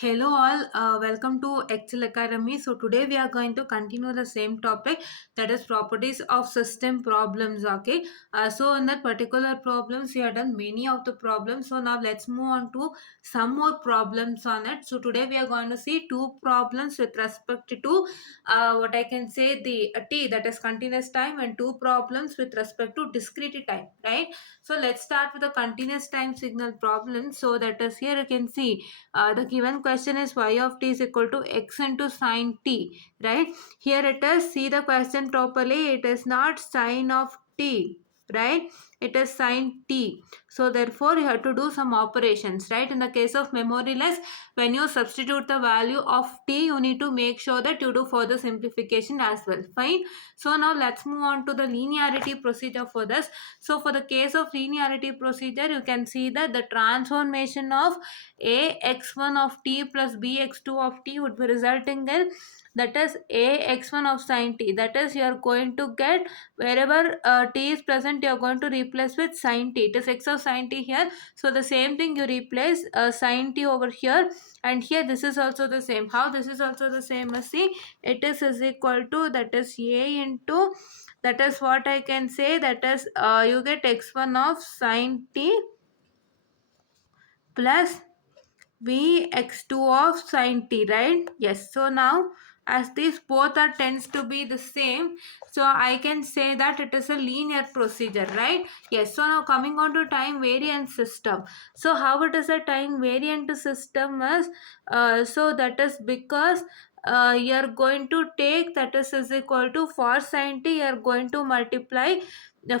Hello all, welcome to Excel Academy. So today we are going to continue the same topic, that is properties of system problems. Okay. So in that particular problems we have done many of the problems. So now let's move on to some more problems on it. So today we are going to see two problems with respect to what I can say the t, that is continuous time, and two problems with respect to discrete time, right? So let's start with the continuous time signal problem. So that is, here you can see the given question is y of t is equal to x into sine t, right? Here it is, see the question properly, it is not sine of t, right? It is sine t. So therefore you have to do some operations, right? In the case of memoryless, when you substitute the value of t, you need to make sure that you do further simplification as well. Fine. So now let's move on to the linearity procedure for this. So for the case of linearity procedure, you can see that the transformation of a x1 of t plus b x2 of t would be resulting in, that is a x1 of sine t, that is you are going to get wherever t is present, you are going to replace with sine t. It is x of sine t here, so the same thing you replace sine t over here, and here this is also the same. How this is also the same as, see, it is equal to, that is a into, that is what I can say, that is you get x1 of sine t plus b x2 of sine t, right? Yes. So now as these both are tends to be the same, so I can say that it is a linear procedure, right? Yes. So now coming on to time variant system. So how it is a time variant system is, so that is because you are going to take, that is equal to, for sine t you are going to multiply,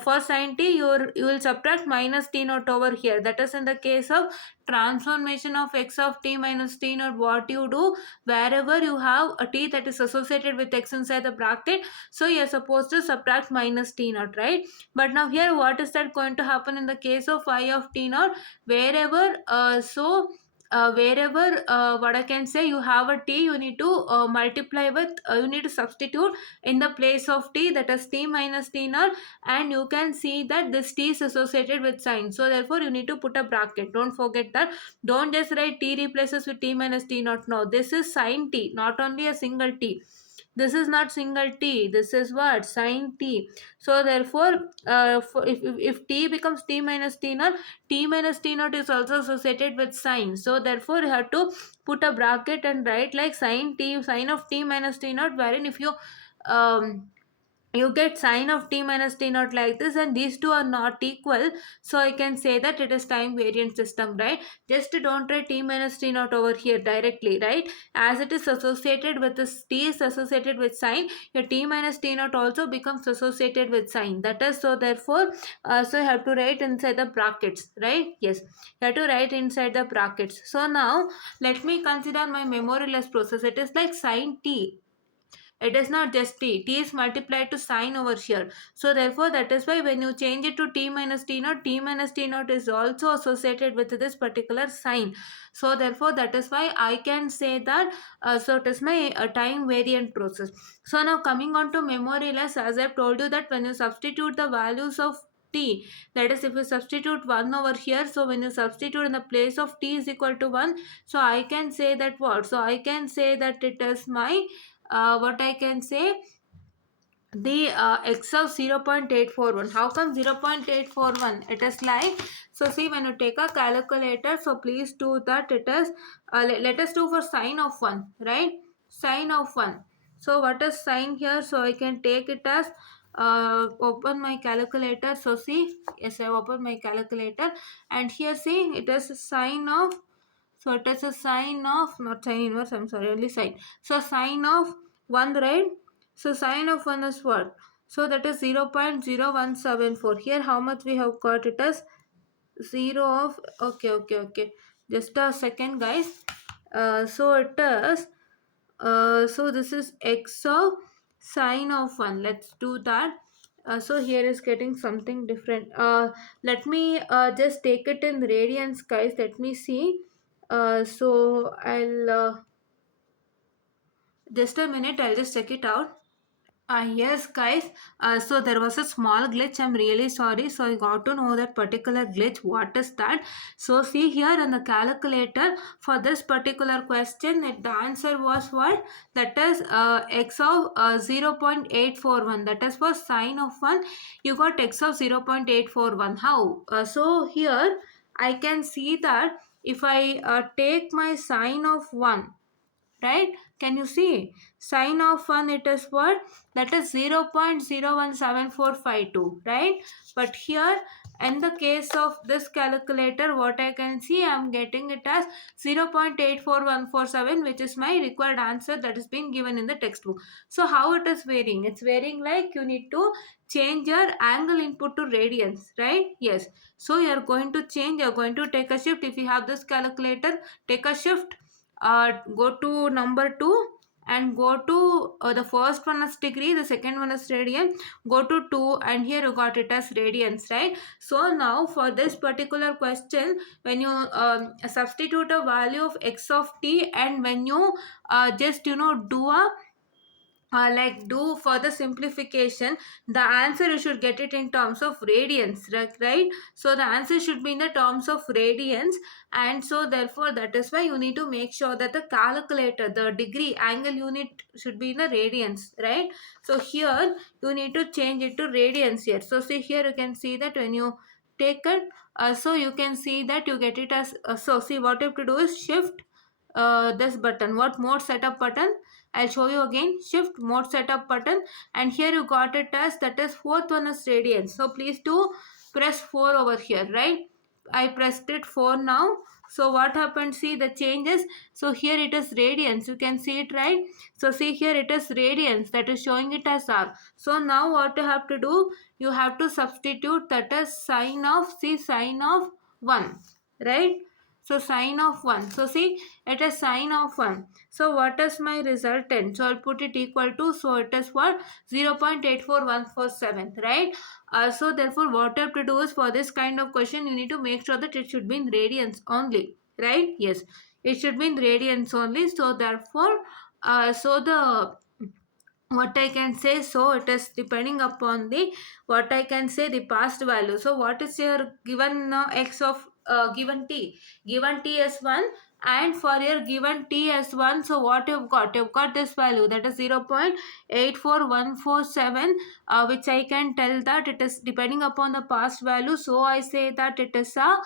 for sine t you will subtract minus t naught over here. That is in the case of transformation of x of t minus t naught, what you do, wherever you have a t that is associated with x inside the bracket, so you are supposed to subtract minus t naught, right? But now here what is that going to happen in the case of y of t naught, wherever wherever what I can say, you have a t, you need to multiply with, you need to substitute in the place of t, that is t minus t naught, and you can see that this t is associated with sine, so therefore you need to put a bracket. Don't forget that. Don't just write t replaces with t minus t naught. No, this is sine t, not only a single t. This is not single t, this is what, sine t. So therefore if t becomes t minus t naught, t minus t naught is also associated with sine, so therefore you have to put a bracket and write like sine t, sine of t minus t naught, wherein if you you get sine of t minus t naught like this, and these two are not equal, so I can say that it is time variant system, right? Just don't write t minus t naught over here directly, right? As it is associated with this, t is associated with sine, your t minus t naught also becomes associated with sine. That is, so therefore so you have to write inside the brackets, right? Yes, you have to write inside the brackets. So now let me consider my memoryless process. It is like sine t, it is not just t, t is multiplied to sine over here, so therefore that is why when you change it to t minus t naught, t minus t naught is also associated with this particular sign, so therefore that is why I can say that so it is my time variant process. So now coming on to memoryless, as I've told you that when you substitute the values of t, that is if you substitute 1 over here, so when you substitute in the place of t is equal to 1, so I can say that what, so I can say that it is my what I can say, the x of 0.841. How come 0.841? It is like, so see, when you take a calculator, so please do that. It is let us do for sine of 1, right? Sine of 1. So what is sine here? So I can take it as, open my calculator. So see, yes, I open my calculator, and here see, it is sine of, so it is a sine of, not sine inverse, I'm sorry, only sine. So sine of 1, right? So sine of 1 is what? So that is 0.0174. Here how much we have got? It as 0 of, okay. Just a second, guys. So it is, so this is x of sine of 1. Let's do that. So here is getting something different. Let me just take it in radians, guys. Let me see. So I'll just a minute, I'll just check it out. Yes, guys. So there was a small glitch. I'm really sorry. So I got to know that particular glitch. What is that? So see here in the calculator for this particular question, the answer was what? That is x of 0.841. That is for sine of 1. You got x of 0.841. How? So here I can see that if I take my sine of 1, right, can you see sine of 1, it is what, that is 0.017452, right? But here in the case of this calculator, what I can see, I am getting it as 0.84147, which is my required answer that is being given in the textbook. So how it is varying? It's varying like you need to change your angle input to radians, right? Yes. So you are going to change, you are going to take a shift. If you have this calculator, take a shift, go to number 2 and go to the first one is degree, the second one is radian, go to 2 and here you got it as radians, right? So now for this particular question, when you substitute a value of x of t, and when you just do a like do further simplification, the answer you should get it in terms of radians, right? So the answer should be in the terms of radians, and so therefore that is why you need to make sure that the calculator, the degree angle unit should be in the radians, right? So here you need to change it to radians here. So see here you can see that when you take it, so you can see that you get it as so see what you have to do is shift this button, what mode setup button, I'll show you again, shift mode setup button, and here you got it as that is fourth one is radians. So please do press 4 over here, right? I pressed it 4 now. So what happened, see the changes. So here it is radians, you can see it, right? So see here it is radians, that is showing it as r. So now what you have to do, you have to substitute that as sine of, see sine of 1, right? So sine of 1. So see, it is sine of 1. So what is my resultant? So I'll put it equal to, so it is what? 0.84147, right? So therefore what you have to do is for this kind of question, you need to make sure that it should be in radians only, right? Yes, it should be in radians only. So therefore, so the what I can say, so it is depending upon the what I can say the past value. So what is your given x of given t? Given t as 1, and for your given t as 1, so what you've got? You've got this value that is 0.84147, which I can tell that it is depending upon the past value. So I say that it is a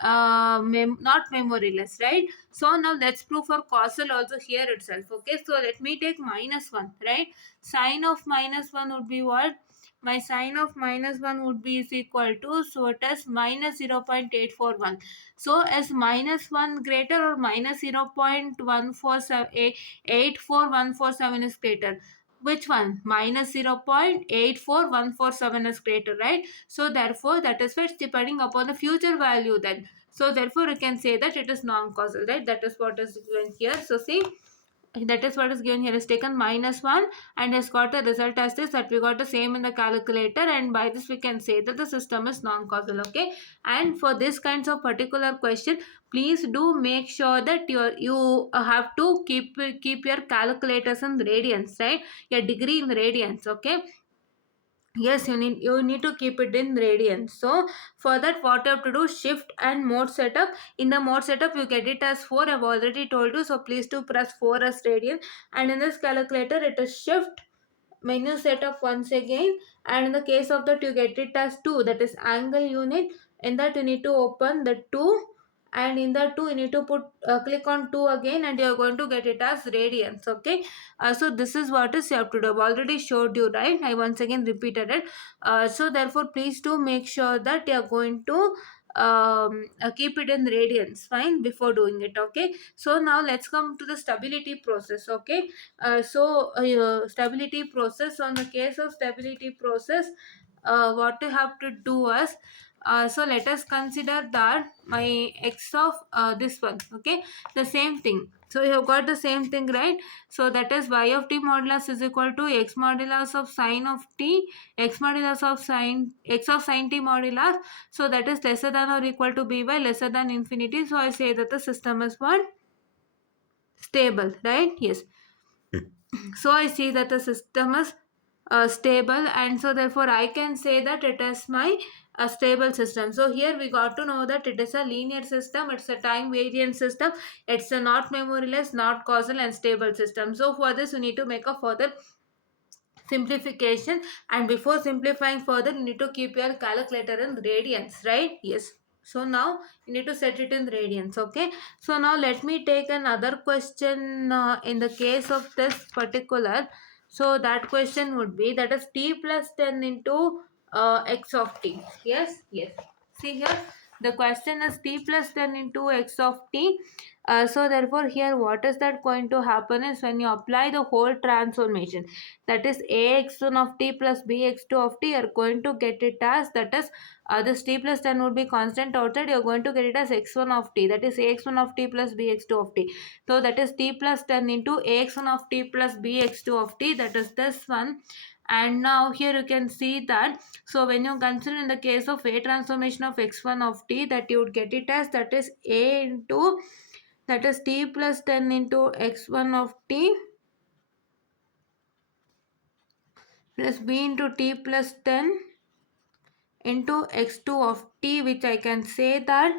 not memoryless, right? So now let's prove for causal also here itself. Okay, so let me take -1, right? Sine of -1 would be what? My sine of -1 would be is equal to, so it is minus 0.841. So is -1 greater or minus 0.147 is greater? Which one? Minus 0.84147 is greater, right? So therefore that is why it's depending upon the future value then. So therefore you can say that it is non-causal, right? That is what is given here. So see, that is what is given here, is taken -1 and has got a result as this, that we got the same in the calculator, and by this we can say that the system is non-causal. Okay, and for this kinds of particular question, please do make sure that you have to keep your calculators in radians, right? Your degree in radians. Okay, yes, you need to keep it in radians. So for that what you have to do, shift and mode setup. In the mode setup you get it as 4, I've already told you, so please do press 4 as radian, and in this calculator it is shift menu setup once again, and in the case of that you get it as 2, that is angle unit. In that you need to open the 2, and in the 2 you need to put click on 2 again, and you are going to get it as radians. Okay, so this is what is you have to do. I've already showed you, right? I once again repeated it. So therefore please do make sure that you are going to keep it in radians, fine, before doing it. Okay, so now let's come to the stability process. Okay, stability process, on the case of stability process, what you have to do is, so let us consider that my x of this one. Okay, the same thing, so you have got the same thing, right? So that is y of t modulus is equal to x modulus of sine of t, x modulus of sine, x of sine t modulus, so that is lesser than or equal to by lesser than infinity. So I say that the system is what? Stable, right? Yes. So I see that the system is stable, and so therefore I can say that it is my stable system. So here we got to know that it is a linear system, it's a time variant system, it's a not memoryless, not causal, and stable system. So for this you need to make a further simplification, and before simplifying further you need to keep your calculator in radians, right? Yes. So now you need to set it in radians. Okay, so now let me take another question in the case of this particular. So that question would be, that is t plus 10 into x of t. Yes, yes. See here, the question is t plus 10 into x of t. So therefore here what is that going to happen is, when you apply the whole transformation, that is ax1 of t plus bx2 of t, you're going to get it as, that is this t plus 10 would be constant outside, you're going to get it as x1 of t, that is ax1 of t plus bx2 of t. So that is t plus 10 into ax1 of t plus bx2 of t, that is this one. And now here you can see that, so when you consider in the case of a transformation of x1 of t, that you would get it as, that is a into, that is t plus 10 into x1 of t plus b into t plus 10 into x2 of t, which I can say that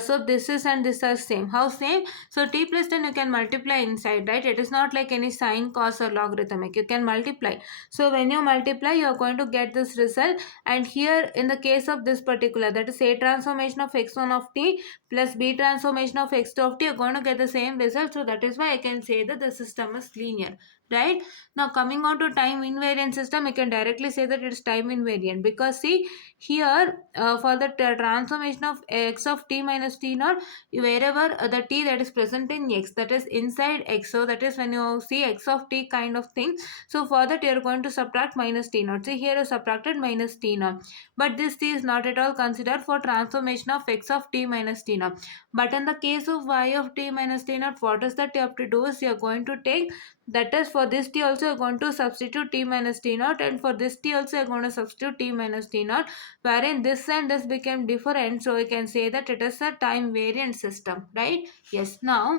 so this is and this are same. How same? So t plus 10 you can multiply inside, right? It is not like any sine, cos or logarithmic. You can multiply. So when you multiply, you are going to get this result. And here in the case of this particular, that is a transformation of x1 of t plus b transformation of x2 of t, you are going to get the same result. So that is why I can say that the system is linear, right? Now coming on to time invariant system, you can directly say that it is time invariant, because see here for the transformation of x of t minus t naught, wherever the t that is present in x, that is inside x, so that is when you see x of t kind of thing, so for that you are going to subtract minus t naught. See here you subtracted minus t naught, but this t is not at all considered for transformation of x of t minus t naught. But in the case of y of t minus t naught, what is that you have to do is, you are going to take, that is for this t also you are going to substitute t minus t naught, and for this t also you are going to substitute t minus t naught, wherein this and this became different, so we can say that it is a time variant system, right? Yes. Now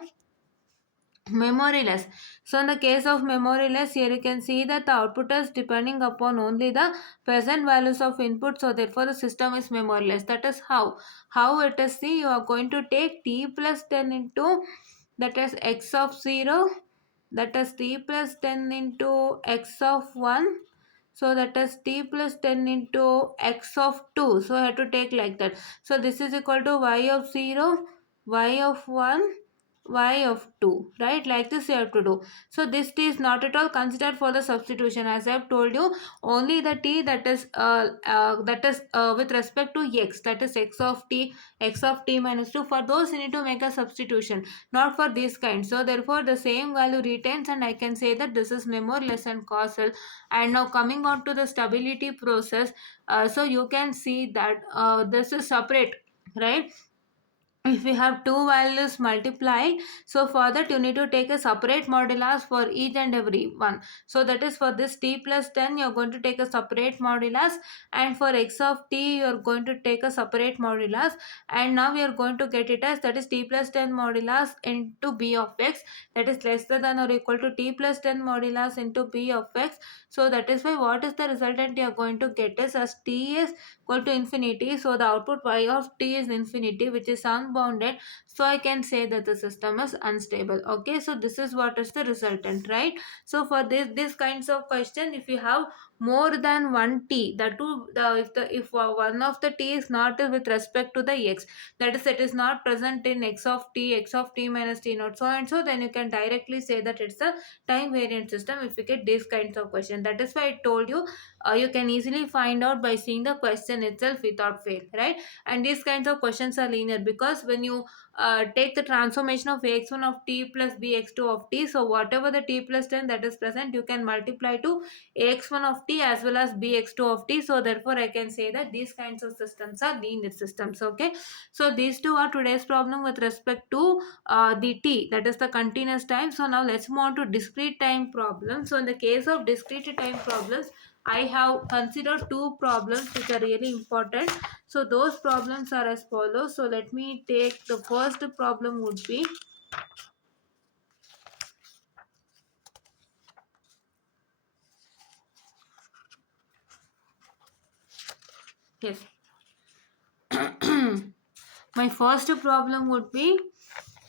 memoryless. So in the case of memoryless, here you can see that the output is depending upon only the present values of input, so therefore the system is memoryless. That is how it is. See, you are going to take t plus 10 into, that is x of 0, that is t plus 10 into x of 1, so that is t plus 10 into x of 2. So I have to take like that. So this is equal to y of 0, y of 1, y of 2, right? Like this you have to do. So this t is not at all considered for the substitution, as I have told you. Only the t that is with respect to x, that is x of t minus 2, for those you need to make a substitution, not for this kind. So therefore the same value retains, and I can say that this is memoryless and causal. And now coming on to the stability process, so you can see that this is separate, right? If we have two values multiplied, so for that you need to take a separate modulus for each and every one. So that is for this t plus 10 you are going to take a separate modulus, and for x of t you are going to take a separate modulus. And now we are going to get it as, that is t plus 10 modulus into b of x, that is lesser than or equal to t plus 10 modulus into b of x. So that is why what is the resultant you are going to get is, as t is equal to infinity, so the output y of t is infinity, which is unbounded. So I can say that the system is unstable. Okay, so this is what is the resultant, right? So for this kinds of question, if you have more than one t, that too if one of the t is not with respect to the x, that is it is not present in x of t minus t naught, so and so, then you can directly say that it's a time variant system if you get these kinds of question. That is why I told you, you can easily find out by seeing the question itself without fail, right? And these kinds of questions are linear, because when you take the transformation of x1 of t plus bx2 of t, so whatever the t plus 10 that is present, you can multiply to ax1 of t as well as bx2 of t. So therefore I can say that these kinds of systems are linear systems. Okay, so these two are today's problem with respect to the t, that is the continuous time. So now let's move on to discrete time problems. So in the case of discrete time problems, I have considered two problems which are really important. So those problems are as follows. So let me take the first problem would be, Yes. My first problem would be,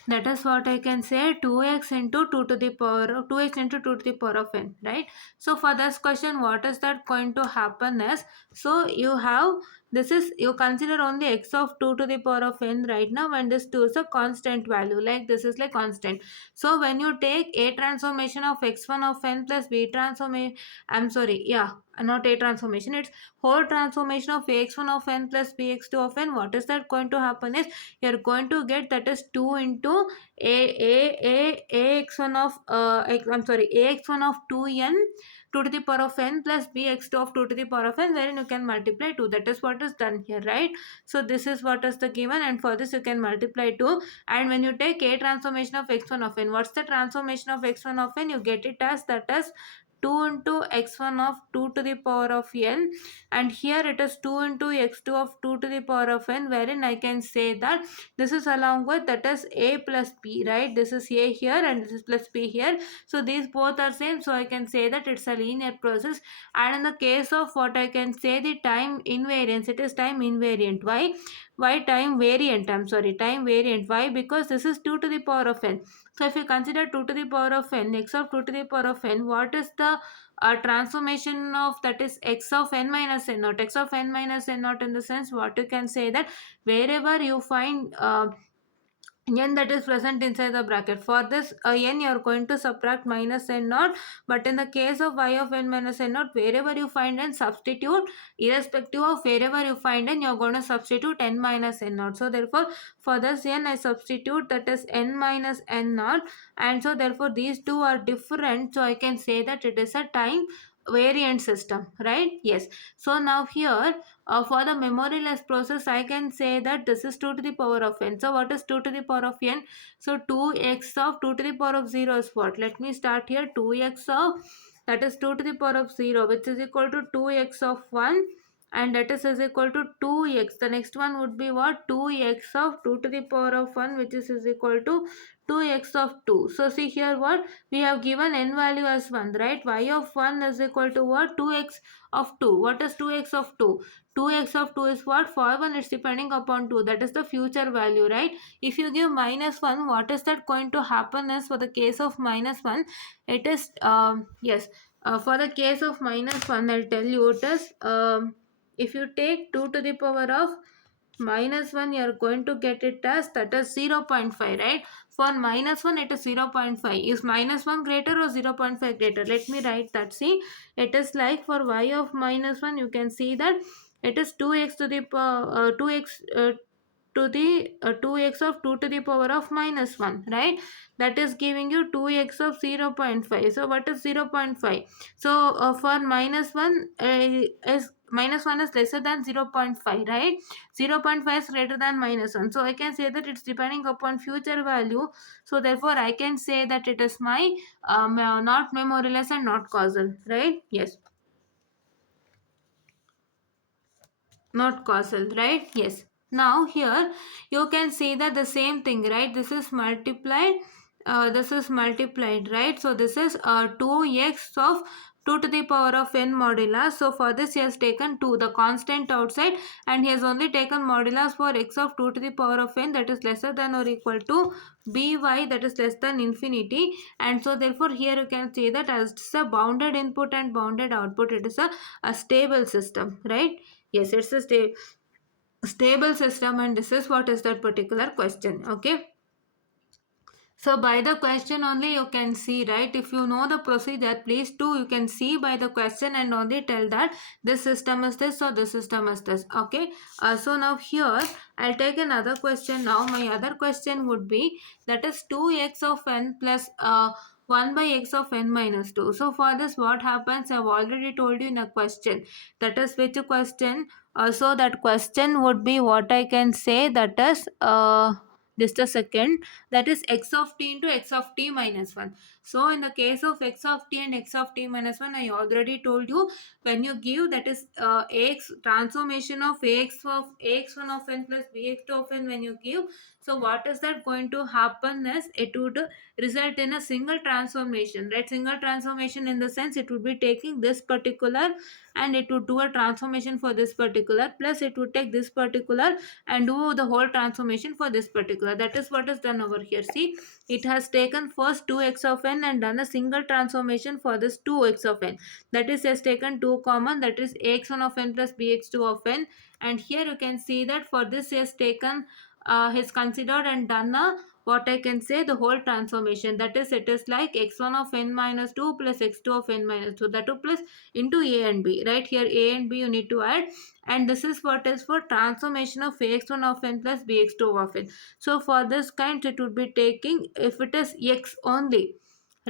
that is what I can say, 2x into 2 to the power of 2x into 2 to the power of n, right? So for this question, what is that going to happen is, so you have, this is, you consider only x of 2 to the power of n right now, when this 2 is a constant value, like this is like constant. So when you take a transformation of x1 of n plus b transformation, I'm sorry, yeah, not a transformation, it's whole transformation of ax1 of n plus bx2 of n, what is that going to happen is, you're going to get, that is 2 into ax1 of I'm sorry, ax1 of 2n 2 to the power of n plus bx2 of 2 to the power of n, wherein you can multiply 2. That is what is done here, right? So this is what is the given, and for this you can multiply 2. And when you take a transformation of x1 of n, what's the transformation of x1 of n? You get it as, that is 2 into x1 of 2 to the power of n, and here it is 2 into x2 of 2 to the power of n, wherein I can say that this is along with, that is a plus b, right? This is a here and this is plus b here, so these both are same, so I can say that it's a linear process. And in the case of what I can say, the time invariance, it is time invariant. Why time variant? I'm sorry, time variant. Why? Because this is 2 to the power of n. So if you consider 2 to the power of n, x of 2 to the power of n, what is the transformation of, that is x of n minus n naught? X of n minus n naught, in the sense, what you can say that wherever you find n that is present inside the bracket, for this n you are going to subtract minus n naught. But in the case of y of n minus n naught, wherever you find n, substitute, irrespective of wherever you find n, you are going to substitute n minus n naught. So therefore for this n I substitute, that is n minus n naught, and so therefore these two are different, so I can say that it is a time variant system, right? Yes. So now here, for the memoryless process, I can say that this is 2 to the power of n. So what is 2 to the power of n? So 2x of 2 to the power of 0 is what? Let me start here. 2x of, that is 2 to the power of 0, which is equal to 2x of 1, and that is equal to 2x. The next one would be what? 2x of 2 to the power of 1, which is equal to 2x of 2. So see here what? We have given n value as 1, right? Y of 1 is equal to what? 2x of 2. What is 2x of 2? 2x of 2 is what? For 1 it's depending upon 2, that is the future value, right? If you give minus 1, what is that going to happen is, for the case of minus 1, it is yes, for the case of minus 1, I'll tell you, it is if you take 2 to the power of minus 1, you are going to get it as, that is 0.5, right? For minus 1 it is 0.5. Is minus 1 greater or 0.5 greater? Let me write that. See, it is like, for y of minus 1, you can see that it is 2x to the 2x to the 2x of 2 to the power of minus 1, right? That is giving you 2x of 0.5. So what is 0.5? So for minus 1 is, minus 1 is lesser than 0.5, right? 0.5 is greater than minus 1, so I can say that it's depending upon future value. So therefore I can say that it is my not memoryless and not causal, right? Yes, not causal, right? Yes. Now here you can see that the same thing, right? This is multiplied, this is multiplied, right? So this is 2x of 2 to the power of n modulus. So for this he has taken 2, the constant outside, and he has only taken modulus for x of 2 to the power of n, that is lesser than or equal to by, that is less than infinity. And so therefore here you can see that as it's a bounded input and bounded output, it is a stable system, right? Yes, it's a stable system, and this is what is that particular question. Okay. So by the question only you can see, right? If you know the procedure, please do, you can see by the question and only tell that this system is this or this system is this. Okay. So now here I'll take another question. Now my other question would be, that is 2x of n plus 1 by x of n minus 2. So for this what happens, I've already told you in a question. That is which question? So that question would be, what I can say, that is just a second, that is x of t into x of t minus 1. So in the case of x of t and x of t minus 1, I already told you, when you give, that is ax transformation of ax1 of n plus bx2 of n, when you give, So what is that going to happen is it would result in a single transformation, right? Single transformation in the sense it would be taking this particular and it would do a transformation for this particular, plus it would take this particular and do the whole transformation for this particular. That is what is done over here. See, it has taken first 2x of n and done a single transformation for this 2x of n. That is, has taken 2 common, that is ax1 of n plus bx2 of n. And here you can see that for this he has taken, has considered and done a, what I can say, the whole transformation. That is, it is like x1 of n minus 2 plus x2 of n minus 2, that 2 plus into a and b, right? Here a and b you need to add, and this is what is for transformation of ax1 of n plus bx2 of n. So for this kind it would be taking, if it is x only,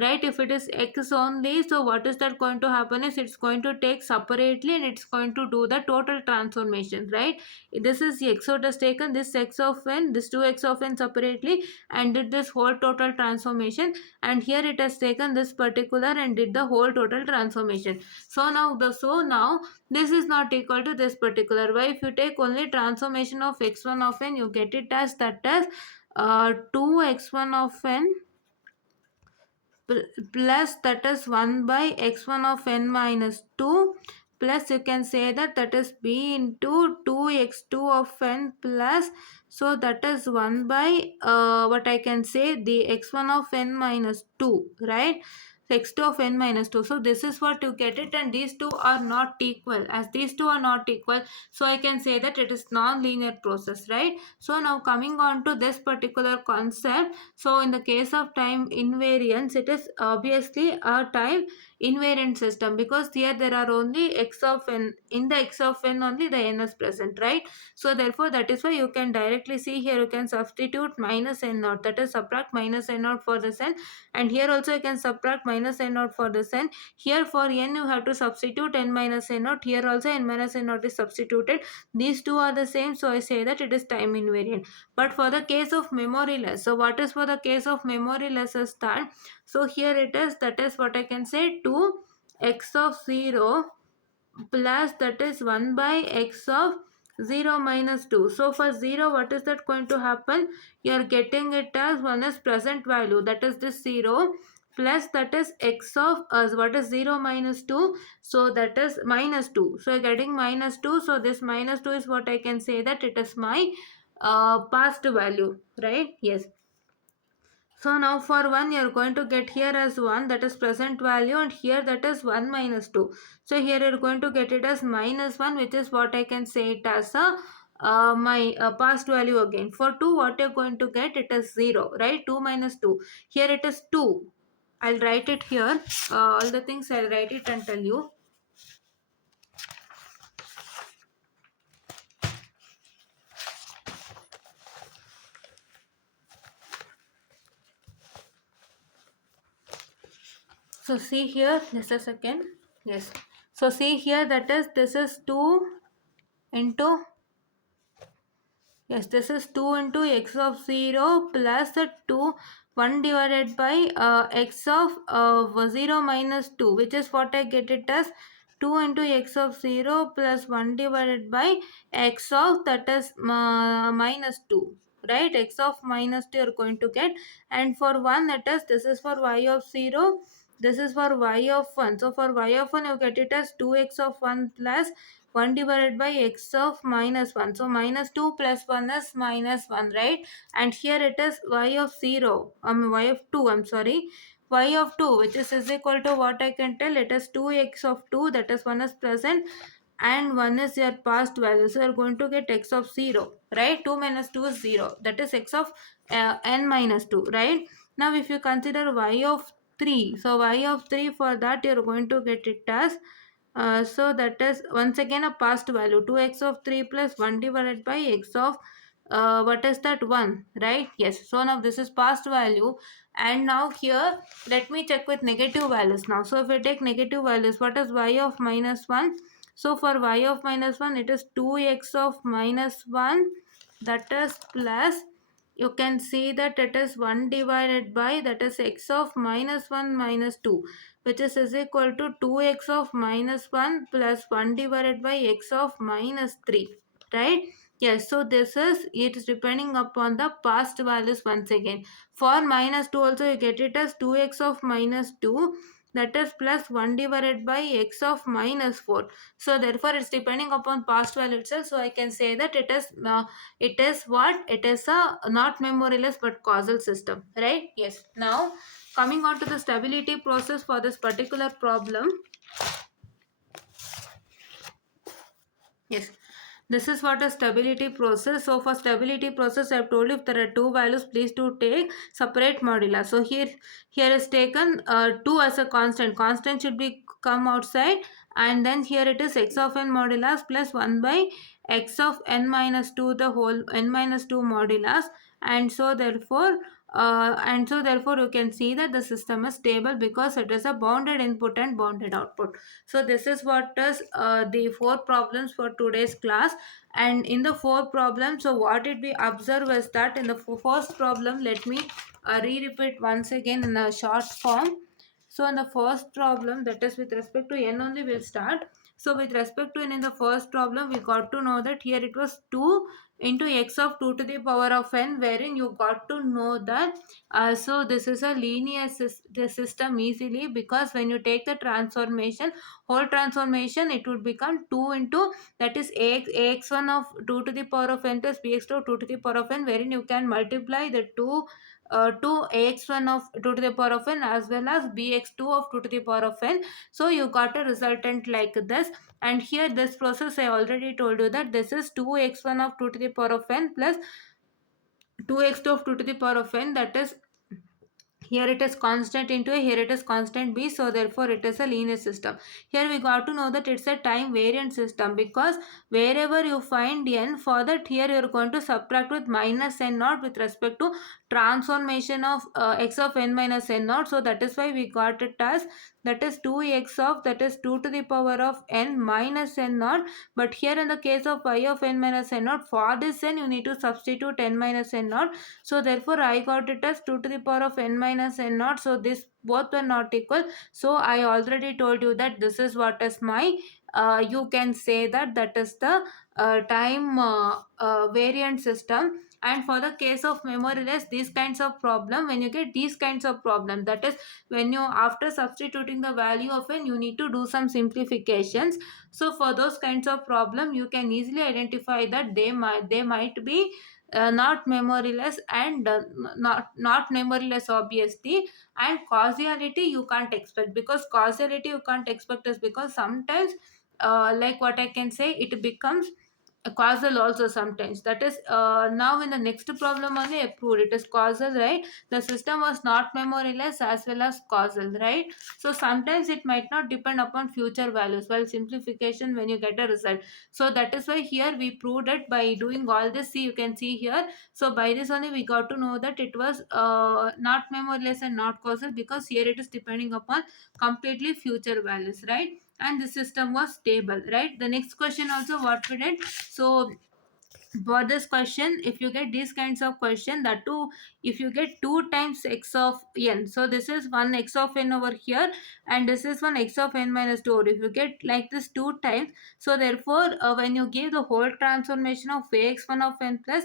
right? If it is x only, so what is that going to happen is it's going to take separately and it's going to do the total transformation, right? This is x, so it has taken this x of n, this 2x of n separately and did this whole total transformation, and here it has taken this particular and did the whole total transformation. So now this is not equal to this particular. Why? If you take only transformation of x1 of n, you get it as that as 2x1 of n plus that is 1 by x1 of n minus 2, plus you can say that that is b into 2x2 of n plus, so that is 1 by what I can say, the x1 of n minus 2, right? x2 of n minus 2. So this is what you get it, and these two are not equal. As these two are not equal, so I can say that it is non-linear process, right? So now coming on to this particular concept, so in the case of time invariance, it is obviously a time invariant system, because here there are only x of n, in the x of n only the n is present, right? So therefore that is why you can directly see here, you can substitute minus n naught, that is subtract minus n naught for this n, and here also you can subtract minus n naught for this n. Here for n you have to substitute n minus n naught, here also n minus n naught is substituted. These two are the same, so I say that it is time invariant. But for the case of memoryless, so what is for the case of memoryless is that, so here it is, that is what I can say, 2 x of 0 plus that is 1 by x of 0 minus 2. So for 0, what is that going to happen? You are getting it as 1 is present value, that is this 0, plus that is x of what is 0 minus 2, so that is minus 2. So you're getting minus 2, so this minus 2 is what I can say that it is my past value, right? Yes. So now for 1 you are going to get here as 1, that is present value, and here that is 1 minus 2. So here you are going to get it as minus 1, which is what I can say it as a my past value again. For 2 what you are going to get, it is 0, right? 2 minus 2. Here it is 2. I'll write it here. All the things I'll write it and tell you. So see here, just a second. Yes. So see here, that is, this is 2 into, yes, this is 2 into x of 0 plus the 2, 1 divided by x of 0 minus 2, which is what I get it as 2 into x of 0 plus 1 divided by x of, that is minus 2, right? X of minus 2 you are going to get, and for 1 that is, this is for y of 0, this is for y of 1. So for y of 1 you get it as 2x of 1 plus 1 divided by x of minus 1. So minus 2 plus 1 is minus 1, right? And here it is y of 0, y of 2, I'm sorry. Y of 2, which is equal to what I can tell, it is 2x of 2, that is 1 is present and 1 is your past value. So you are going to get x of 0, right? 2 minus 2 is 0, that is x of n minus 2, right? Now if you consider y of 3, so y of 3, for that you are going to get it as so that is once again a past value, 2x of 3 plus 1 divided by x of what is that, 1, right? Yes. So now this is past value, and now here let me check with negative values now. So if I take negative values, what is y of minus 1? So for y of minus 1, it is 2x of minus 1, that is plus, you can see that it is 1 divided by, that is x of minus 1 minus 2, which is equal to 2x of minus 1 plus 1 divided by x of minus 3, right? Yes, so this is it is depending upon the past values once again. For minus 2 also you get it as 2x of minus 2, that is plus 1 divided by x of minus 4. So therefore it's depending upon past value itself. So I can say that it is what? It is a not memoryless but causal system, right? Yes. Now coming on to the stability process for this particular problem. Yes, this is what a stability process. So for stability process, I have told you if there are two values, please to take separate modula. So here is taken 2 as a constant. Constant should be come outside, and then here it is x of n modulus plus 1 by x of n minus 2 the whole n minus 2 modulus, and so therefore you can see that the system is stable because it is a bounded input and bounded output. So this is what is the four problems for today's class. And in the four problems, so what did we observe is that in the first problem, let me re-repeat once again in a short form. So in the first problem, that is with respect to n only, we'll start. So with respect to n in the first problem, we got to know that here it was 2 into x of 2 to the power of n, wherein you got to know that so this is a linear the system easily, because when you take the transformation, whole transformation, it would become 2 into, that is ax1 of 2 to the power of n plus bx2 of 2 to the power of n, wherein you can multiply the 2 ax1 of 2 to the power of n as well as bx2 of 2 to the power of n. So you got a resultant like this. And here this process, I already told you that this is 2x1 of 2 to the power of n plus 2x2 of 2 to the power of n, that is here it is constant into a, here it is constant b, so therefore it is a linear system. Here we got to know that it's a time variant system, because wherever you find n, for that here you are going to subtract with minus n naught with respect to transformation of x of n minus n naught. So that is why we got it as, that is 2x of, that is 2 to the power of n minus n naught. But here in the case of y of n minus n naught, for this n you need to substitute n minus n naught. So therefore I got it as 2 to the power of n minus n naught. So this both were not equal. So I already told you that this is what is my you can say that that is the time variant system. And for the case of memoryless, these kinds of problem, when you get these kinds of problem, that is when you after substituting the value of n, you need to do some simplifications. So for those kinds of problem, you can easily identify that they might be not memoryless, and not memoryless obviously. And causality you can't expect, because causality you can't expect is because sometimes like what I can say, it becomes a causal also sometimes. That is now in the next problem only I proved it is causal, right? The system was not memoryless as well as causal, right? So sometimes it might not depend upon future values while simplification when you get a result. So that is why here we proved it by doing all this. See, you can see here. So by this only we got to know that it was not memoryless and not causal, because here it is depending upon completely future values, right? And the system was stable, right? The next question also what we did. So for this question, if you get these kinds of question, that too if you get 2 times x of n, so this is one x of n over here, and this is one x of n minus 2, or if you get like this 2 times, so therefore when you give the whole transformation of ax1 of n plus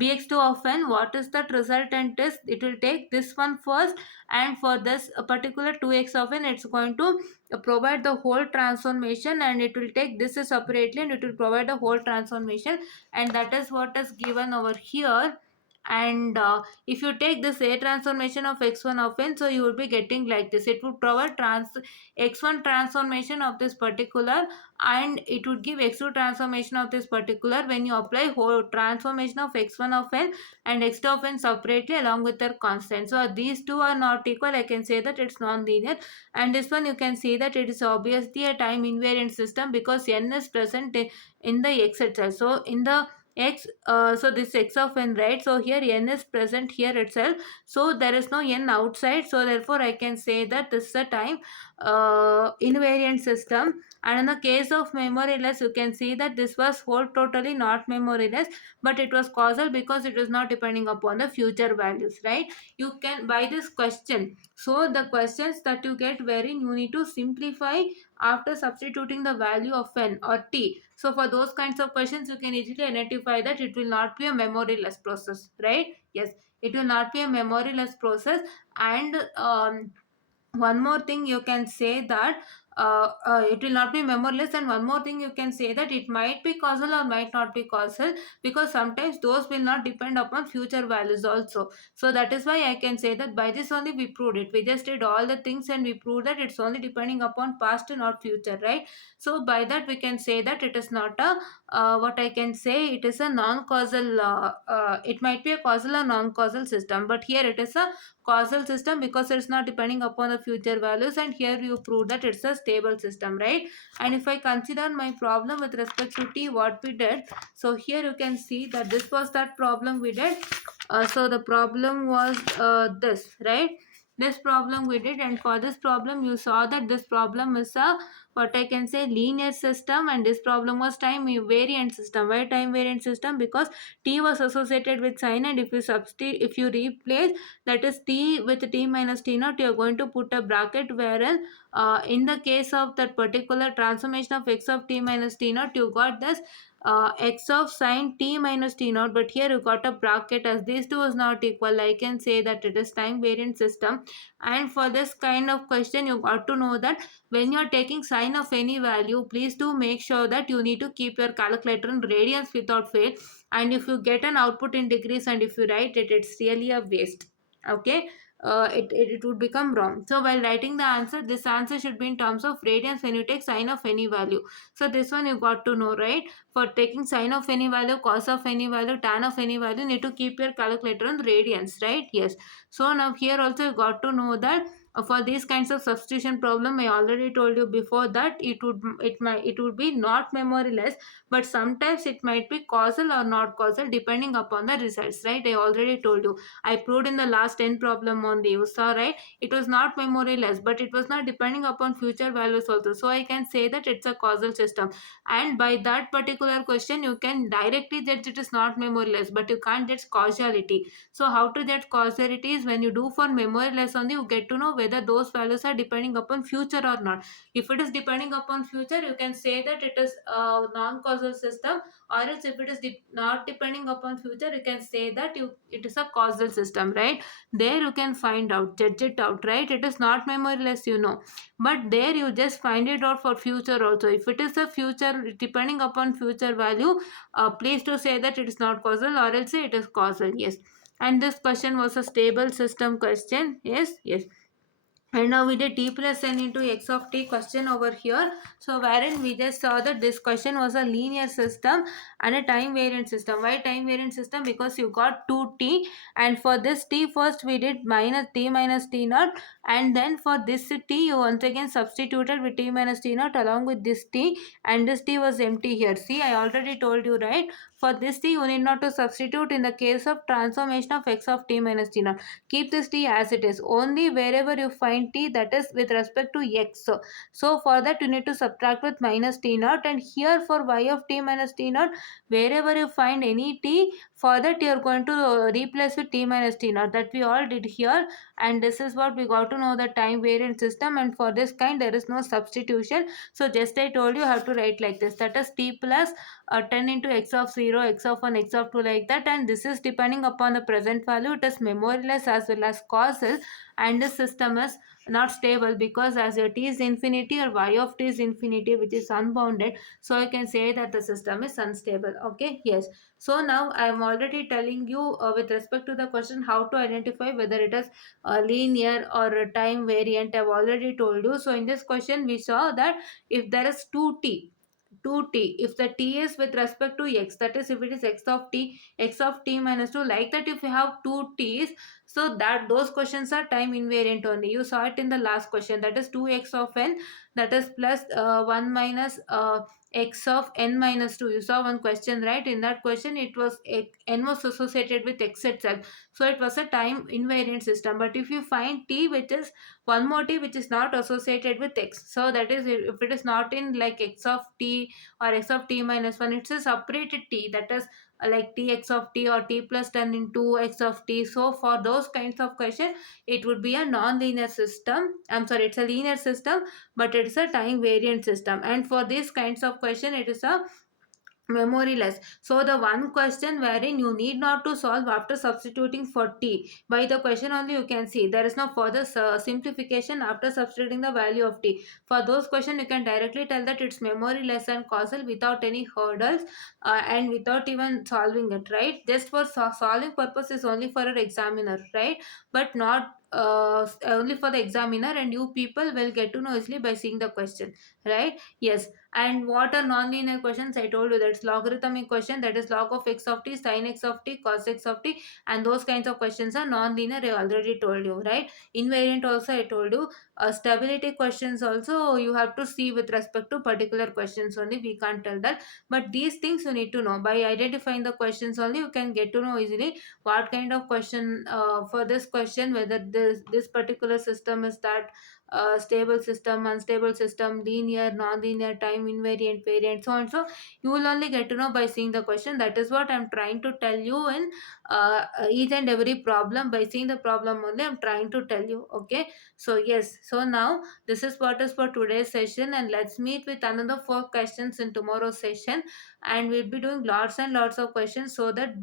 bx2 of n, what is that resultant is, it will take this one first, and for this particular 2x of n, it's going to provide the whole transformation, and it will take this separately and it will provide the whole transformation. And that is what is given over here. And if you take this a transformation of x1 of n, so you will be getting like this. It would provide x1 transformation of this particular, and it would give x2 transformation of this particular when you apply whole transformation of x1 of n and x2 of n separately along with their constant. So these two are not equal, I can say that it's non-linear. And this one you can see that it is obviously a time invariant system, because n is present in the x itself. So in the x so this x of n, right? So here n is present here itself, so there is no n outside. So therefore I can say that this is a time invariant system. And in the case of memoryless, you can see that this was whole totally not memoryless, but it was causal because it was not depending upon the future values, right? You can by this question, so the questions that you get wherein you need to simplify after substituting the value of n or t. So for those kinds of questions, you can easily identify that it will not be a memoryless process, right? Yes, it will not be a memoryless process. And one more thing you can say that it will not be memoryless, and one more thing you can say that it might be causal or might not be causal, because sometimes those will not depend upon future values also. So that is why I can say that by this only we proved it. We just did all the things and we proved that it's only depending upon past and not future, right? So by that we can say that it is not a what I can say, it is a non-causal, it might be a causal or non-causal system, but here it is a causal system because it's not depending upon the future values, and here you prove that it's a stable system, right? And if I consider my problem with respect to t, what we did, so here you can see that this was that problem we did. So the problem was this, right? This problem we did, and for this problem you saw that this problem is a what I can say linear system, and this problem was time variant system. Why time variant system? Because t was associated with sign, and if you substitute, if you replace that is t with t minus t naught, you are going to put a bracket, wherein in the case of that particular transformation of x of t minus t naught, you got this x of sine t minus t naught, but here you got a bracket. As these two is not equal, I can say that it is time variant system. And for this kind of question, you got to know that when you are taking sine of any value, please do make sure that you need to keep your calculator in radians without fail. And if you get an output in degrees and if you write it, it's really a waste. Okay, it would become wrong. So while writing the answer, this answer should be in terms of radians when you take sine of any value. So this one you got to know, right? For taking sine of any value, cos of any value, tan of any value, you need to keep your calculator on radians, right? Yes. So now here also you got to know that for these kinds of substitution problem, I already told you before that it would be not memoryless, but sometimes it might be causal or not causal depending upon the results, right? I already told you. I proved in the last 10 problem only. You saw, right? It was not memoryless, but it was not depending upon future values also. So I can say that it's a causal system. And by that particular question, you can directly judge it is not memoryless, but you can't judge causality. So how to judge causality is when you do for memoryless only, you get to know whether those values are depending upon future or not. If it is depending upon future, you can say that it is a non-causal system, or else if it is not depending upon future, you can say that it is a causal system, right? There you can find out, judge it out, right? It is not memoryless, but there you just find it out for future also. If it is a future depending upon future value, please to say that it is not causal, or else say it is causal. Yes. And this question was a stable system question. Yes, yes. And now we did t plus n into x of t question over here. So wherein we just saw that this question was a linear system and a time variant system. Why time variant system? Because you got 2t, and for this t first we did minus t naught, and then for this t you once again substituted with t minus t naught along with this t, and this t was empty here. See, I already told you, right? For this t you need not to substitute in the case of transformation of x of t minus t naught. Keep this t as it is. Only wherever you find t, that is with respect to x. So for that you need to subtract with minus t naught, and here for y of t minus t naught, wherever you find any t, for that you are going to replace with t minus t naught. That we all did here, and this is what we got to know, the time variant system. And for this kind there is no substitution. So just I told you have to write like this, that is t plus 10 into x of 0, x of 1, x of 2, like that. And this is depending upon the present value. It is memoryless as well as causal, and the system is not stable because as your t is infinity or y of t is infinity, which is unbounded, so I can say that the system is unstable. Okay, yes. So now I am already telling you with respect to the question how to identify whether it is linear or a time variant. I have already told you. So in this question we saw that if there is 2t, if the t is with respect to x, that is if it is x of t minus 2, like that. If you have two t's, so that those questions are time invariant only. You saw it in the last question, that is 2x of n, that is plus 1 minus x of n minus 2. You saw one question, right? In that question it was n was associated with x itself, so it was a time invariant system. But if you find t which is one more t which is not associated with x, so that is if it is not in like x of t or x of t minus 1, it's a separated t, that is like t x of t or t plus 10 into x of t. So for those kinds of question, it would be a non-linear system. I'm sorry, it's a linear system, but it's a time variant system. And for these kinds of question, it is a memory less. So the one question wherein you need not to solve after substituting for t, by the question only you can see there is no further simplification after substituting the value of t. For those questions you can directly tell that it's memory less and causal without any hurdles, and without even solving it, right? Just for solving purpose is only for an examiner, right? But not only for the examiner, and you people will get to know easily by seeing the question, right? Yes. And what are non-linear questions? I told you that's logarithmic question, that is log of x of t, sin x of t, cos x of t, and those kinds of questions are non-linear. I already told you, right? Invariant also I told you. Stability questions also you have to see with respect to particular questions only. We can't tell that, but these things you need to know. By identifying the questions only, you can get to know easily what kind of question, for this question, whether this particular system is that stable system, unstable system, linear, non-linear, time invariant, variant, so and so. You will only get to know by seeing the question. That is what I'm trying to tell you in each and every problem. By seeing the problem only I'm trying to tell you. Okay, so yes, so now this is what is for today's session, and let's meet with another 4 questions in tomorrow's session, and we'll be doing lots and lots of questions so that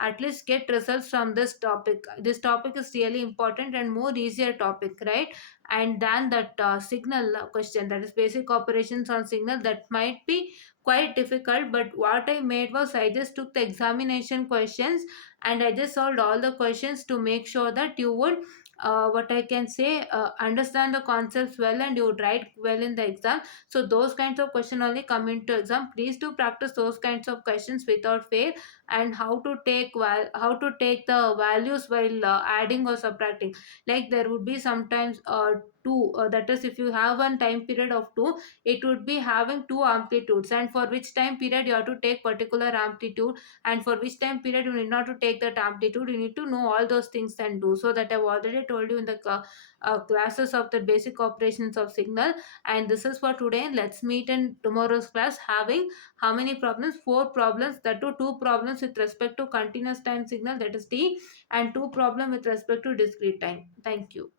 at least get results from this topic. This topic is really important and more easier topic, right? And then that signal question, that is basic operations on signal, that might be quite difficult, but what I made was I just took the examination questions and I just solved all the questions to make sure that you would what I can say, understand the concepts well and you would write well in the exam. So those kinds of question only come into exam. Please do practice those kinds of questions without fail, and how to take how to take the values while adding or subtracting. Like there would be sometimes two, that is if you have one time period of 2, it would be having 2 amplitudes, and for which time period you have to take particular amplitude, and for which time period you need not to take that amplitude. You need to know all those things and do. So that I've already told you in the classes of the basic operations of signal. And this is for today. Let's meet in tomorrow's class having how many problems? 4 problems, that too 2 problems with respect to continuous time signal, that is t, and 2 problem with respect to discrete time. Thank you.